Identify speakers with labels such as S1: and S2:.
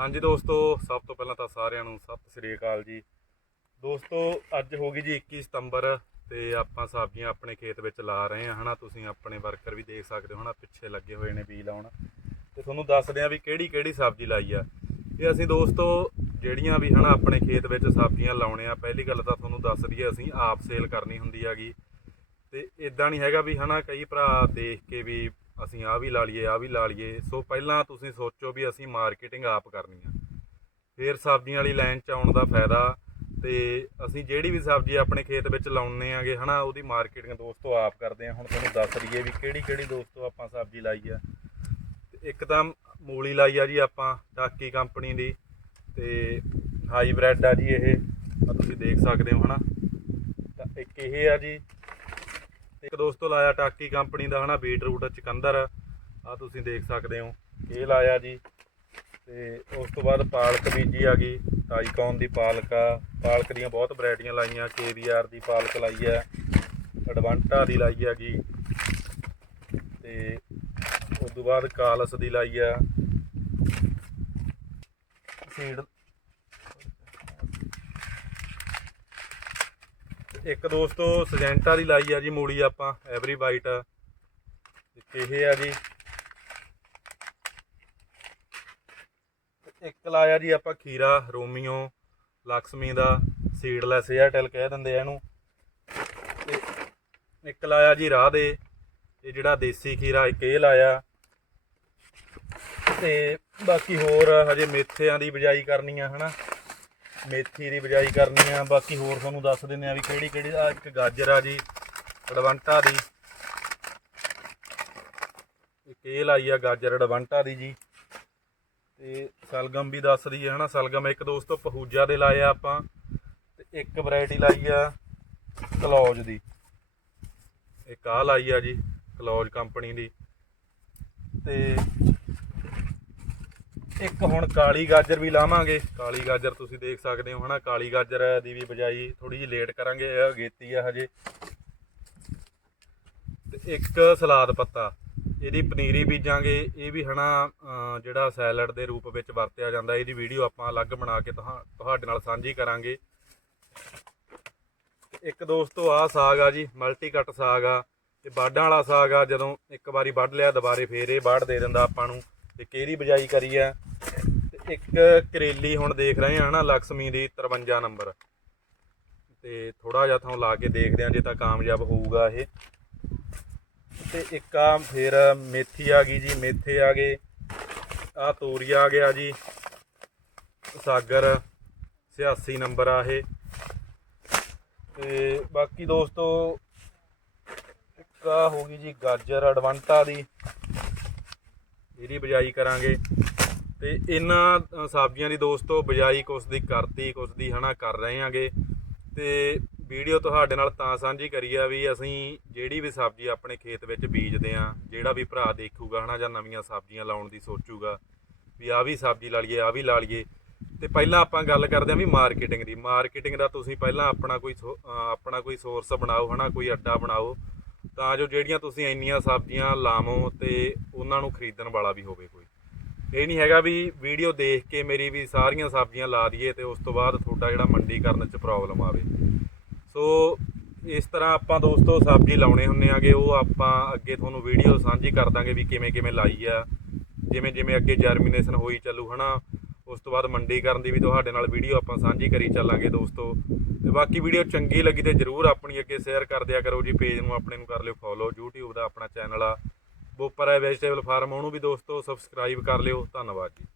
S1: ਹਾਂਜੀ ਦੋਸਤੋ, ਸਭ ਤੋਂ ਪਹਿਲਾਂ ਤਾਂ ਸਾਰਿਆਂ ਨੂੰ ਸਤਿ ਸ੍ਰੀ ਅਕਾਲ ਜੀ। ਦੋਸਤੋ, ਅੱਜ ਹੋ ਗਈ ਜੀ 21 ਸਤੰਬਰ ਤੇ ਆਪਾਂ ਸਬਜ਼ੀਆਂ ਆਪਣੇ ਖੇਤ ਵਿੱਚ ਲਾ ਰਹੇ ਹਾਂ, ਹਨਾ? ਤੁਸੀਂ ਆਪਣੇ ਵਰਕਰ ਵੀ ਦੇਖ ਸਕਦੇ ਹੋ, ਹਨਾ? ਪਿੱਛੇ ਲੱਗੇ ਹੋਏ ਨੇ ਬੀ ਲਾਉਣ। ਤੇ ਤੁਹਾਨੂੰ ਦੱਸਦੇ ਆ ਵੀ ਕਿਹੜੀ ਕਿਹੜੀ ਸਬਜ਼ੀ ਲਾਈ ਆ। ਇਹ ਅਸੀਂ ਦੋਸਤੋ, ਜਿਹੜੀਆਂ ਵੀ, ਹਨਾ, ਆਪਣੇ ਖੇਤ ਵਿੱਚ ਸਬਜ਼ੀਆਂ ਲਾਉਣੇ ਆ, ਪਹਿਲੀ ਗੱਲ ਤਾਂ ਤੁਹਾਨੂੰ ਦੱਸ ਦਈਏ, ਅਸੀਂ ਆਪ ਸੇਲ ਕਰਨੀ ਹੁੰਦੀ ਹੈਗੀ। ਤੇ ਇਦਾਂ ਨਹੀਂ ਹੈਗਾ ਵੀ, ਹਨਾ, ਕਈ ਭਰਾ ਦੇਖ ਕੇ ਵੀ ਅਸੀਂ ਆ ਵੀ ਲਾ ਲਈਏ ਆ ਵੀ ਲਾ ਲਈਏ। ਸੋ ਪਹਿਲਾਂ ਤੁਸੀਂ ਸੋਚੋ ਵੀ ਅਸੀਂ ਮਾਰਕੀਟਿੰਗ ਆਪ ਕਰਨੀ ਆ। ਫਿਰ ਸਬਜ਼ੀਆਂ ਵਾਲੀ ਲਾਈਨ 'ਚ ਆਉਣ ਦਾ ਫਾਇਦਾ ਤੇ ਅਸੀਂ ਜਿਹੜੀ ਵੀ ਸਬਜ਼ੀ ਆਪਣੇ ਖੇਤ ਵਿੱਚ ਲਾਉਣੇ ਆਗੇ, ਹਨਾ, ਉਹਦੀ ਮਾਰਕੀਟਿੰਗ ਦੋਸਤੋ ਆਪ ਕਰਦੇ ਆ। ਹੁਣ ਤੁਹਾਨੂੰ ਦੱਸ ਦਈਏ ਵੀ ਕਿਹੜੀ ਕਿਹੜੀ ਦੋਸਤੋ ਆਪਾਂ ਸਬਜ਼ੀ ਲਾਈ ਆ। ਤੇ ਇੱਕ ਤਾਂ ਮੂਲੀ ਲਾਈ ਆ ਜੀ ਆਪਾਂ ਟਾਕੀ ਕੰਪਨੀ ਦੀ ਤੇ ਹਾਈਬ੍ਰਿਡ ਆ ਜੀ ਇਹ। ਤੁਸੀਂ ਦੇਖ ਸਕਦੇ ਹੋ, ਹਨਾ। ਤਾਂ ਇੱਕ ਇਹ ਆ ਜੀ ਤੇ ਇੱਕ ਦੋਸਤੋ ਲਾਇਆ ਟਾਕੀ ਕੰਪਨੀ ਦਾ, ਹਨਾ, ਬੀਟਰੂਟ, ਚਕੰਦਰ। ਆ ਤੁਸੀਂ ਦੇਖ ਸਕਦੇ ਹੋ, ਇਹ ਲਾਇਆ ਜੀ। ਤੇ ਉਸ ਤੋਂ ਬਾਅਦ ਪਾਲਕ ਬੀਜੀ ਆ ਗਈ ਟਾਈਕੌਨ ਦੀ ਪਾਲਕ ਆ। ਪਾਲਕ ਦੀਆਂ ਬਹੁਤ ਵੈਰਾਈਟੀਆਂ ਲਾਈਆਂ, ਕੇਵੀਆਰ ਦੀ ਪਾਲਕ ਲਾਈ ਆ ਐਡਵਾਂਟਾ ਦੀ ਲਾਈ ਆ ਗਈ ਤੇ ਉਸ ਤੋਂ ਬਾਅਦ ਕਾਲਸ ਦੀ ਲਾਈ ਆ। ਸੀਡ ਇੱਕ ਦੋਸਤੋ, ਸਜੈਂਟਾ ਦੀ ਲਾਈ ਆ ਜੀ ਮੂਲੀ ਆਪਾਂ, ਐਵਰੀ ਵਾਈਟ। ਇੱਕ ਇਹ ਆ ਜੀ। ਇੱਕ ਲਾਇਆ ਜੀ ਆਪਾਂ ਖੀਰਾ, ਰੋਮੀਓ ਲక్ష్ਮੀ ਦਾ, ਸੀਡਲੈਸ ਏਅਰਟੈਲ ਕਹਿ ਦਿੰਦੇ ਆ ਇਹਨੂੰ। ਤੇ ਇੱਕ ਲਾਇਆ ਜੀ ਰਾਹ ਦੇ, ਇਹ ਜਿਹੜਾ ਦੇਸੀ ਖੀਰਾ ਇੱਕ ਇਹ ਲਾਇਆ। ਤੇ ਬਾਕੀ ਹੋਰ ਹਜੇ ਮੇਥਿਆਂ ਦੀ ਬਿਜਾਈ ਕਰਨੀ ਆ, ਹਨਾ। ਮੇਥੀ ਦੀ ਬਿਜਾਈ ਕਰਨੀ ਆ। ਬਾਕੀ ਹੋਰ ਤੁਹਾਨੂੰ ਦੱਸ ਦਿੰਦੇ ਆ ਵੀ ਕਿਹੜੀ ਕਿਹੜੀ ਆ, ਇੱਕ ਗਾਜਰ ਆ ਜੀ, ਅਡਵੰਟਾ ਦੀ। ਇੱਕ ਇਹ ਲਾਈ ਆ ਗਾਜਰ ਅਡਵੰਟਾ ਦੀ ਜੀ। ਤੇ ਸਲਗਮ ਵੀ ਦੱਸ ਰਹੀ ਹੈ ਹਨਾ? ਸਲਗਮ ਇੱਕ ਦੋਸਤੋ ਪਹੂਜਾ ਦੇ ਲਾਏ ਆ ਆਪਾਂ। ਤੇ ਇੱਕ ਵੈਰਾਈਟੀ ਲਾਈ ਆ ਕਲੌਜ ਦੀ। ਇੱਕ ਆ ਲਾਈ ਆ ਜੀ, ਕਲੌਜ ਕੰਪਨੀ ਦੀ। ਤੇ ਇੱਕ ਹੁਣ ਕਾਲੀ ਗਾਜਰ ਵੀ ਲਾਵਾਂਗੇ। ਕਾਲੀ ਗਾਜਰ ਤੁਸੀਂ ਦੇਖ ਸਕਦੇ ਹੋ, ਹਨਾ? ਕਾਲੀ ਗਾਜਰ ਦੀ ਵੀ ਬਜਾਈ ਥੋੜੀ ਜਿਹੀ ਲੇਟ ਕਰਾਂਗੇ, ਇਹ ਅਗੇਤੀ ਆ ਹਜੇ। ਤੇ ਇੱਕ ਸਲਾਦ ਪੱਤਾ, ਇਹਦੀ ਪਨੀਰੀ ਬੀਜਾਂਗੇ। ਇਹ ਵੀ, ਹਨਾ, ਅਹ, ਜਿਹੜਾ ਸੈਲਡ ਦੇ ਰੂਪ ਵਿੱਚ ਵਰਤਿਆ ਜਾਂਦਾ, ਇਹਦੀ ਵੀਡੀਓ ਆਪਾਂ ਅਲੱਗ ਬਣਾ ਕੇ ਤੁਹਾ- ਤੁਹਾਡੇ ਨਾਲ ਸਾਂਝੀ ਕਰਾਂਗੇ। ਇੱਕ ਦੋਸਤੋ, ਆਹ ਸਾਗ ਆ ਜੀ ਮਲਟੀ ਕੱਟ ਸਾਗ ਆ। ਇਹ ਬਾਡਾਂ ਵਾਲਾ ਸਾਗ ਆ, ਜਦੋਂ ਇੱਕ ਵਾਰੀ ਵੱਢ ਲਿਆ, ਦੁਬਾਰੇ ਫੇਰ ਇਹ ਵਾਢ ਦੇ ਦਿੰਦਾ ਆਪਾਂ ਨੂੰ। ਤੇ ਕਿਹੜੀ ਬਜਾਈ ਕਰੀ ਆ ਤੇ ਇੱਕ ਕਰੇਲੀ ਹੁਣ ਦੇਖ ਰਹੇ ਆ ਹਨਾ ਲక్ష్ਮੀ ਦੀ 53 ਨੰਬਰ। ਤੇ ਥੋੜਾ ਜਿਹਾ ਥਾਂ ਲਾ ਕੇ ਦੇਖਦੇ ਆ ਜੇ ਤਾਂ ਕਾਮਯਾਬ ਹੋਊਗਾ ਇਹ। ਤੇ ਇੱਕ ਆ ਫਿਰ ਮੇਥੀ ਆ ਗਈ ਜੀ, ਮੇਥੇ ਆ ਗਏ। ਆ ਤੋਰੀ ਆ ਗਿਆ ਜੀ। ਸਾਗਰ 86 ਨੰਬਰ ਆ ਇਹ। ਤੇ ਬਾਕੀ ਦੋਸਤੋ, ਇੱਕ ਆ ਹੋ ਗਈ ਜੀ ਗਾਜਰ ਅਡਵੰਟਾ ਦੀ। ਇਹਦੀ ਬਜਾਈ ਕਰਾਂਗੇ। ਤੇ ਇਹਨਾਂ ਸਬਜ਼ੀਆਂ ਦੀ ਦੋਸਤੋ, ਬਜਾਈ ਕੁਛ ਦੀ ਕਰਤੀ, ਕੁਛ ਦੀ ਹਨਾ ਕਰ ਰਹੇ ਆਂਗੇ। ਤੇ ਵੀਡੀਓ ਤੁਹਾਡੇ ਨਾਲ ਤਾਂ ਸਾਂਝੀ ਕਰੀ ਆ ਵੀ ਅਸੀਂ ਜਿਹੜੀ ਵੀ ਸਬਜ਼ੀ ਆਪਣੇ ਖੇਤ ਵਿੱਚ ਬੀਜਦੇ ਆ, ਜਿਹੜਾ ਵੀ ਭਰਾ ਦੇਖੂਗਾ ਹਨਾ ਜਾਂ ਨਵੀਆਂ ਸਬਜ਼ੀਆਂ ਲਾਉਣ ਦੀ ਸੋਚੂਗਾ, ਵੀ ਆ ਵੀ ਸਬਜ਼ੀ ਲਾ ਲਈਏ ਆ ਵੀ ਲਾ ਲਈਏ। ਤੇ ਪਹਿਲਾਂ ਆਪਾਂ ਗੱਲ ਕਰਦੇ ਆ ਵੀ ਮਾਰਕੀਟਿੰਗ ਦੀ। ਮਾਰਕੀਟਿੰਗ ਦਾ ਤੁਸੀਂ ਪਹਿਲਾਂ ਆਪਣਾ ਕੋਈ ਸੋ- ਆਪਣਾ ਕੋਈ ਸੋਰਸ ਬਣਾਓ ਹਨਾ, ਕੋਈ ਅੱਡਾ ਬਣਾਓ ਤਾਂ ਜੋ ਜਿਹੜੀਆਂ ਤੁਸੀਂ ਇੰਨੀਆਂ ਸਬਜ਼ੀਆਂ ਲਾਵੋ ਤੇ ਉਹਨਾਂ ਨੂੰ ਖਰੀਦਣ ਵਾਲਾ ਵੀ ਹੋਵੇ ਕੋਈ। ਇਹ ਨਹੀਂ ਹੈਗਾ ਵੀ ਵੀਡੀਓ ਦੇਖ ਕੇ ਮੇਰੀ ਵੀ ਸਾਰੀਆਂ ਸਬਜ਼ੀਆਂ ਲਾ ਦਈਏ ਤੇ ਉਸ ਤੋਂ ਬਾਅਦ ਤੁਹਾਡਾ ਜਿਹੜਾ ਮੰਡੀ ਕਰਨ 'ਚ ਪ੍ਰੋਬਲਮ ਆਵੇ। ਸੋ ਇਸ ਤਰ੍ਹਾਂ ਆਪਾਂ ਦੋਸਤੋ ਸਬਜ਼ੀ ਲਾਉਣੇ ਹੁੰਨੇ ਆਗੇ, ਉਹ ਆਪਾਂ ਅੱਗੇ ਤੁਹਾਨੂੰ ਵੀਡੀਓ ਸਾਂਝੀ ਕਰ ਦਾਂਗੇ ਵੀ ਕਿਵੇਂ ਕਿਵੇਂ ਲਾਈ ਆ। ਜਿਵੇਂ ਜਿਵੇਂ ਅੱਗੇ ਜਰਮੀਨੇਸ਼ਨ ਹੋਈ ਚੱਲੂ, ਹਨਾ? ਉਸ ਤੋਂ ਬਾਅਦ ਮੰਡੀਕਰਨ ਦੀ ਵੀ ਤੁਹਾਡੇ ਨਾਲ ਵੀਡੀਓ ਆਪਾਂ ਸਾਂਝੀ ਕਰੀ ਚੱਲਾਂਗੇ ਦੋਸਤੋ। ਤੇ ਬਾਕੀ ਵੀਡੀਓ ਚੰਗੀ ਲੱਗੀ ਤੇ ਜਰੂਰ ਆਪਣੀ ਅੱਗੇ ਸ਼ੇਅਰ ਕਰ ਦਿਆ ਕਰੋ ਜੀ ਪੇਜ ਨੂੰ ਆਪਣੇ ਨੂੰ ਕਰ ਲਿਓ ਫੋਲੋ YouTube ਦਾ ਆਪਣਾ ਚੈਨਲ ਆ। ਬੋਪਰ ਹੈ ਵੈਜੀਟੇਬਲ ਫਾਰਮ ਉਹਨੂੰ ਵੀ ਦੋਸਤੋ ਸਬਸਕ੍ਰਾਈਬ ਕਰ ਲਿਓ, ਧੰਨਵਾਦ ਜੀ।